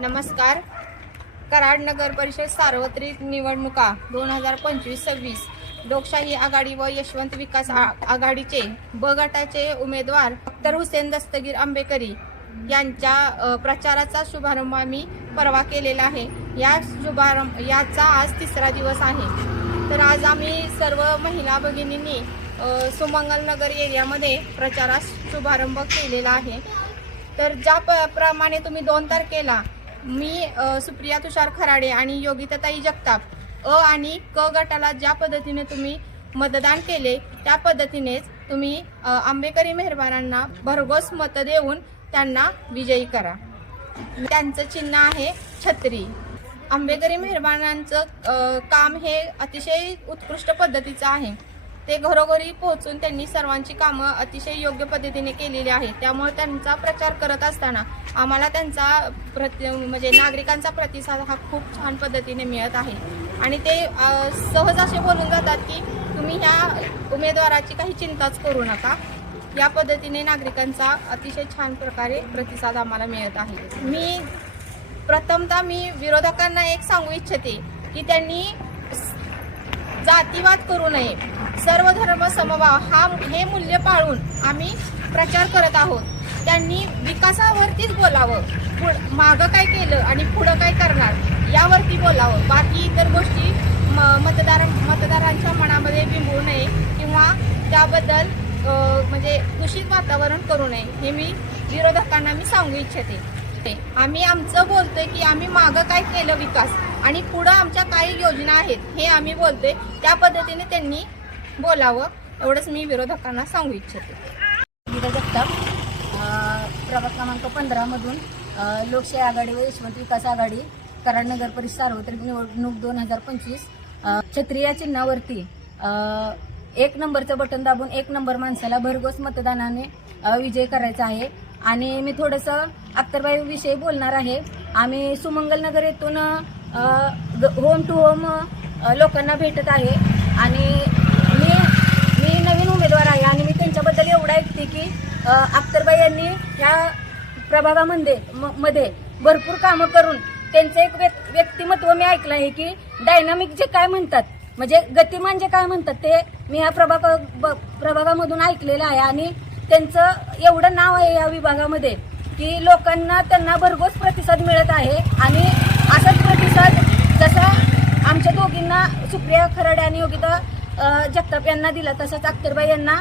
नमस्कार. कराड नगर परिषद सार्वत्रिक निवडणुका दोन हजार पंचवीस सव्वीस लोकशाही आघाडी व यशवंत विकास आघाडीचे ब गटाचे उमेदवार अख्तर हुसेन दस्तगीर आंबेकरी यांच्या प्रचाराचा शुभारंभ आम्ही परवा केलेला आहे. या शुभारंभ याचा आज तिसरा दिवस आहे. तर आज आम्ही सर्व महिला भगिनींनी सुमंगलनगर एरियामध्ये प्रचारास शुभारंभ केलेला आहे. तर ज्या प प्रमाणे तुम्ही दोन तारखेला मी सुप्रिया तुषार खराडे आणि योगिताताई जगताप अ आणि क गटाला ज्या पद्धतीने तुम्ही मतदान केले त्या पद्धतीनेच तुम्ही आंबेकरी मेहरबारांना भरघोस मतं देऊन त्यांना विजयी करा. त्यांचं चिन्ह आहे छत्री. आंबेकरी मेहरबानांचं काम हे अतिशय उत्कृष्ट पद्धतीचं आहे. ते घरोघरी पोहोचून त्यांनी सर्वांची कामं अतिशय योग्य पद्धतीने केलेली आहेत. त्यामुळे त्यांचा प्रचार करत असताना आम्हाला त्यांचा प्रति म्हणजे नागरिकांचा प्रतिसाद हा खूप छान पद्धतीने मिळत आहे. आणि ते सहज असे बोलून जातात की तुम्ही ह्या उमेदवाराची काही चिंताच करू नका. या पद्धतीने नागरिकांचा अतिशय छान प्रकारे प्रतिसाद आम्हाला मिळत आहे. मी प्रथमतः मी विरोधकांना एक सांगू इच्छिते की त्यांनी जातीवाद करू नये. सर्व धर्म समभाव हा हे मूल्य पाळून आम्ही प्रचार करत आहोत. त्यांनी विकासावरतीच बोलावं. पुढ मागं काय केलं आणि पुढं काय करणार यावरती बोलावं. बाकी इतर गोष्टी म मतदार मतदारांच्या मनामध्ये बिंबू नये किंवा त्याबद्दल म्हणजे दूषित वातावरण करू नये हे मी विरोधकांना मी सांगू इच्छिते. ते आम्ही आमचं बोलतोय की आम्ही मागं काय केलं विकास आणि पुढं आमच्या काही योजना आहेत हे आम्ही बोलतोय. त्या पद्धतीने त्यांनी बोलावं एवढंच मी विरोधकांना सांगू इच्छिते. गीता जगताप प्रभाग क्रमांक पंधरामधून लोकशाही आघाडी व यशवंत विकास आघाडी कराड नगर परिषद सार्वत्रिक निवडणूक दोन हजार पंचवीस छत्रिया चिन्हावरती एक नंबरचं बटन दाबून एक नंबर माणसाला भरघोस मतदानाने विजय करायचा आहे. आणि मी थोडंसं अख्तरबाई विषयी बोलणार आहे. आम्ही सुमंगलनगर येथून होम टू होम लोकांना भेटत आहे. आणि नवीन उमेदवार आहे आणि मी त्यांच्याबद्दल एवढं ऐकते की अख्तरबाई यांनी ह्या प्रभागामध्ये म- मध्ये भरपूर कामं करून त्यांचं एक व्यक्तिमत्व मी ऐकलं आहे की डायनामिक जे काय म्हणतात म्हणजे गतिमान जे काय म्हणतात ते मी ह्या प्रभाग ब- प्रभागामधून ऐकलेलं आहे. आणि त्यांचं एवढं नाव आहे या विभागामध्ये की लोकांना त्यांना भरघोस प्रतिसाद मिळत आहे. आणि असाच प्रतिसाद जसा आमच्या दोघींना सुप्रिया खराडे आणि योगिता जगताप यांना दिला तसंच अख्तरबाई यांना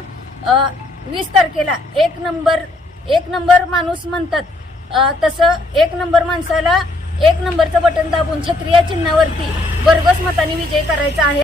वीस तारखेला एक नंबर एक नंबर माणूस म्हणतात. तसं एक नंबर माणसाला एक नंबरचं बटन दाबून छत्रिया चिन्हावरती भरघोस मताने विजय करायचा आहे.